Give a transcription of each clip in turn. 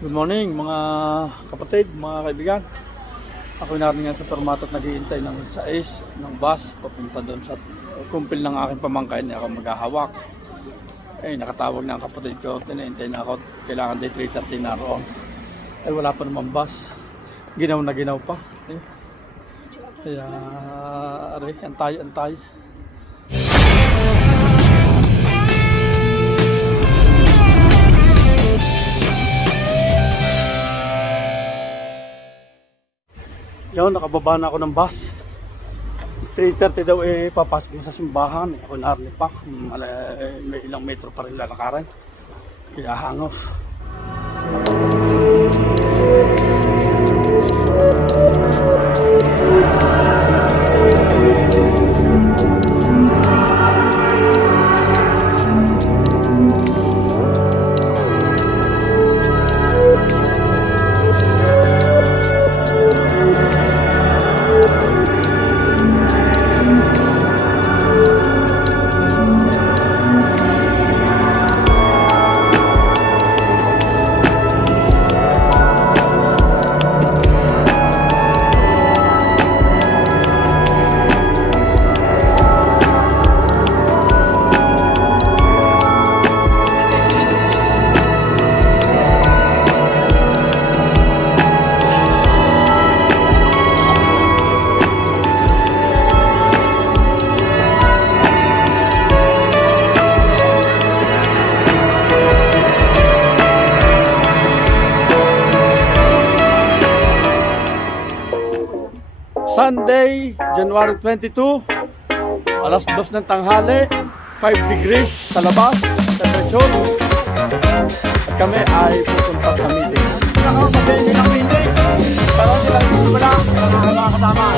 Good morning mga kapatid, mga kaibigan. Ako narin nga sa Permato at naghihintay ng sais ng bus papunta doon sa kumpil ng aking pamangkin na ako maghahawak. Nakatawag na ang kapatid ko, tinihintay na ako, kailangan day 3:30 na roon. Wala pa naman bus, ginaw na ginaw pa. Kaya antay. Yun, nakababa na ako ng bus. 3:30 daw papasok sa simbahan. Ako narinig pa. May ilang metro pa rin lalakaran. Kaya hangos. Sunday, January 22, alas 2 ng tanghali, 5 degrees sa labas, temperature. At kami ay pupunta sa meeting. Ako, mag-enjoy ng meeting. Pero sila wala, mga kasama.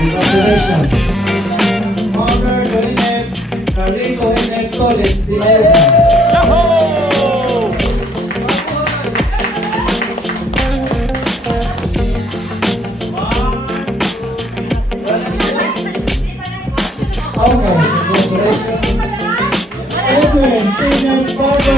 Congratulations. Honor Goinet, Carrico Goinet College, Edwin Pinag Bardo.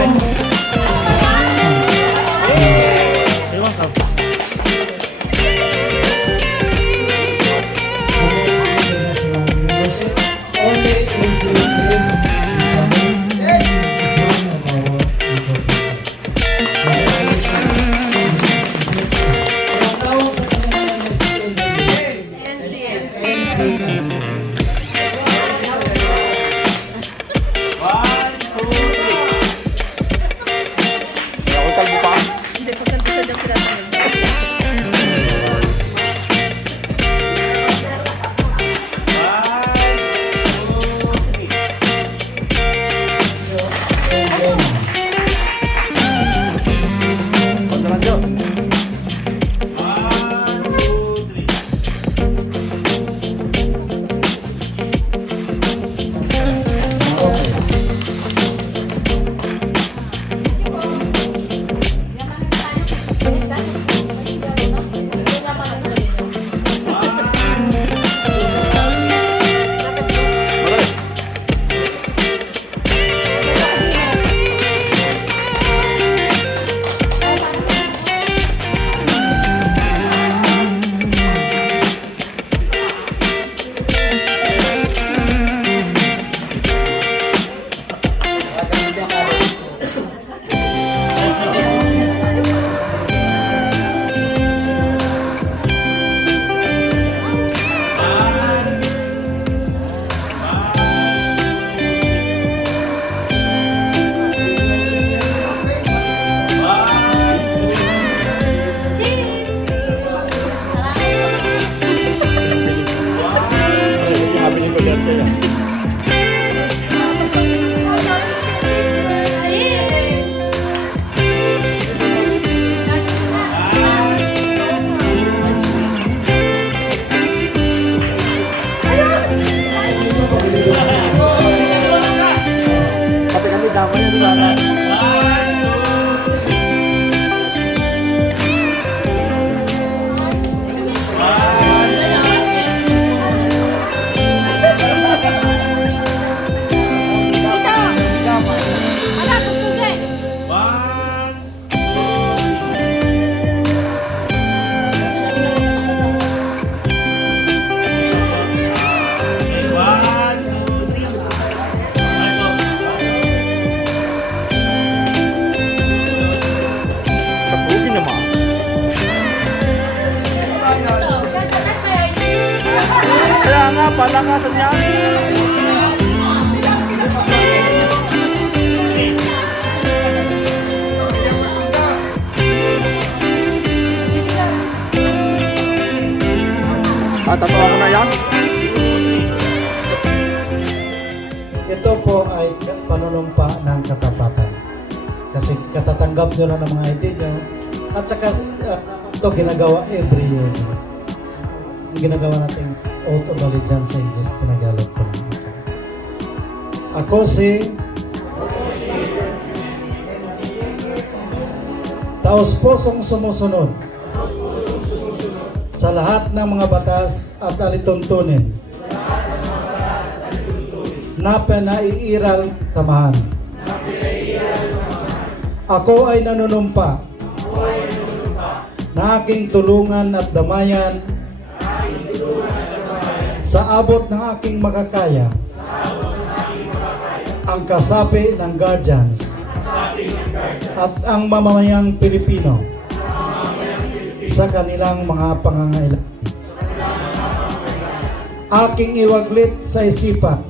Garcia yan. Pati kami damay na sana. Kapugi naman. Kaya nga, palakasan niya. Tatatawa ko na yan. Ito po ay panunumpa ng katapatan. Kasi katatanggap nyo lang ng mga idea nyo. At saka ito ginagawa every year. Ang ginagawa natin oath of allegiance sa English, pinagalog ko lang ito. Ako si taos-pusong sumusunod sa lahat ng mga batas at alituntunin na pinaiiral samahan. Ako ay nanunumpa na aking tulungan at damayan sa abot ng aking makakaya ang kasapi ng guardians at ang mamamayang Pilipino sa kanilang mga pangangailangan. Aking iwaglit sa isipan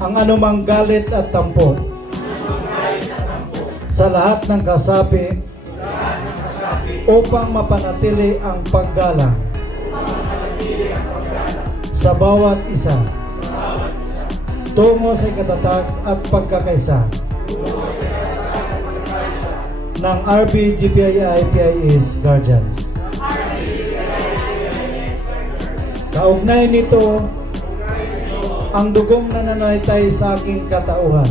ang anumang galit at tampo sa lahat ng kasapi upang mapanatili ang paggalang sa bawat isa tungo sa katatag at pagkakaisa ng RBGPI-PIS Guardians. Kaugnay nito ang dugong nananalitay sa aking katauhan,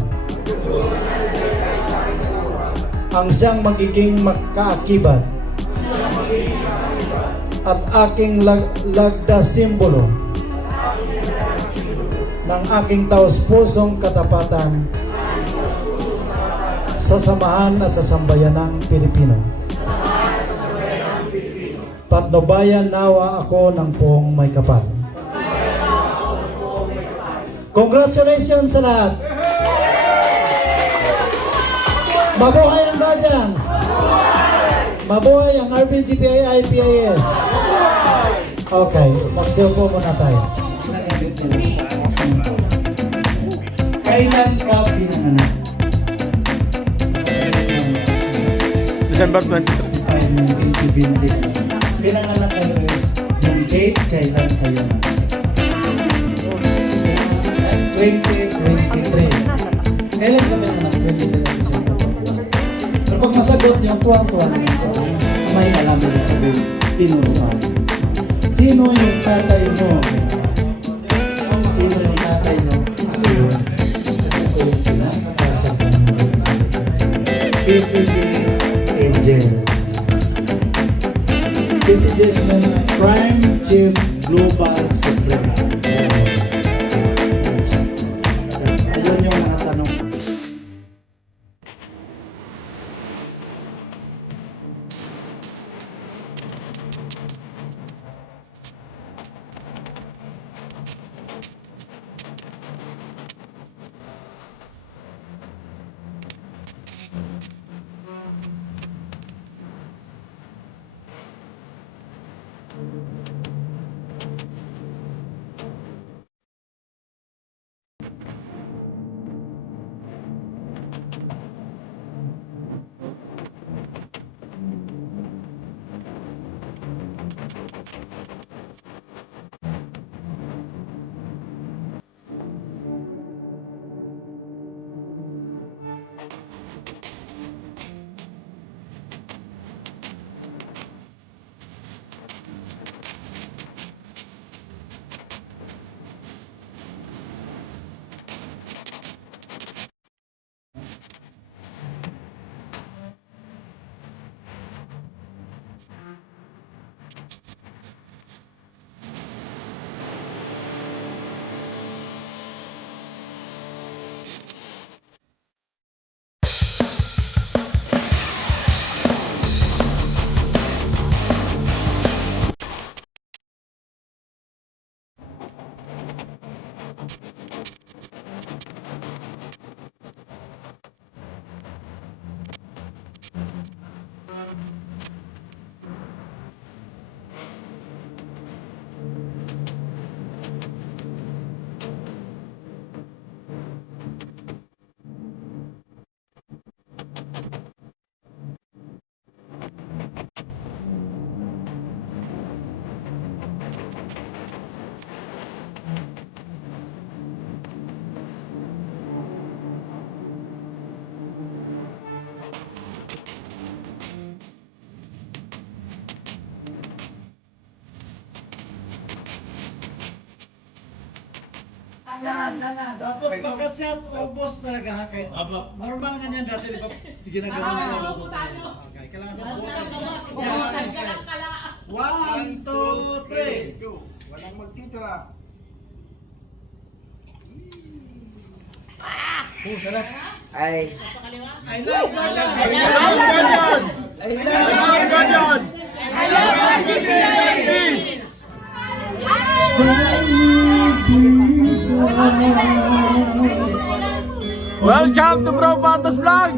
ang siyang magiging makaakibat at aking lagda simbolo ng aking taos-pusong katapatan sa samahan at sa sambayanang Pilipino. Patnubayan nawa ako ng poong may kapal. Congratulations sa lahat! Mabuhay ang Guardians! Mabuhay ang RBGPI-PIS! Okay, magsiupo muna tayo. Kailan ka pinanganak? December 23. 1970. Pinanganak kayo is yung date kailan kayo nasa? 2023. Kailan kami naman 2023? Pero pag masagot niyo, tuwang-tuwa naman sa may alam mo sa tinuruan. Sino yung tatay mo? Sino yung tatay mo? Ako yun. Kasi ko yung pinakakasa ko ng PCG's Angel. PCG's Prime Chief Global Supreme. Ayun yung mga tanong. Tapos pagka siya ubos talaga ha, kahit normal nga niyan dati, di ba, ginagawa siya. Okay, kailangan ubusan. 1, 2, 3. Walang magtitira. I love Ganyan! I love Ganyan! Welcome to Bro Patos Vlog!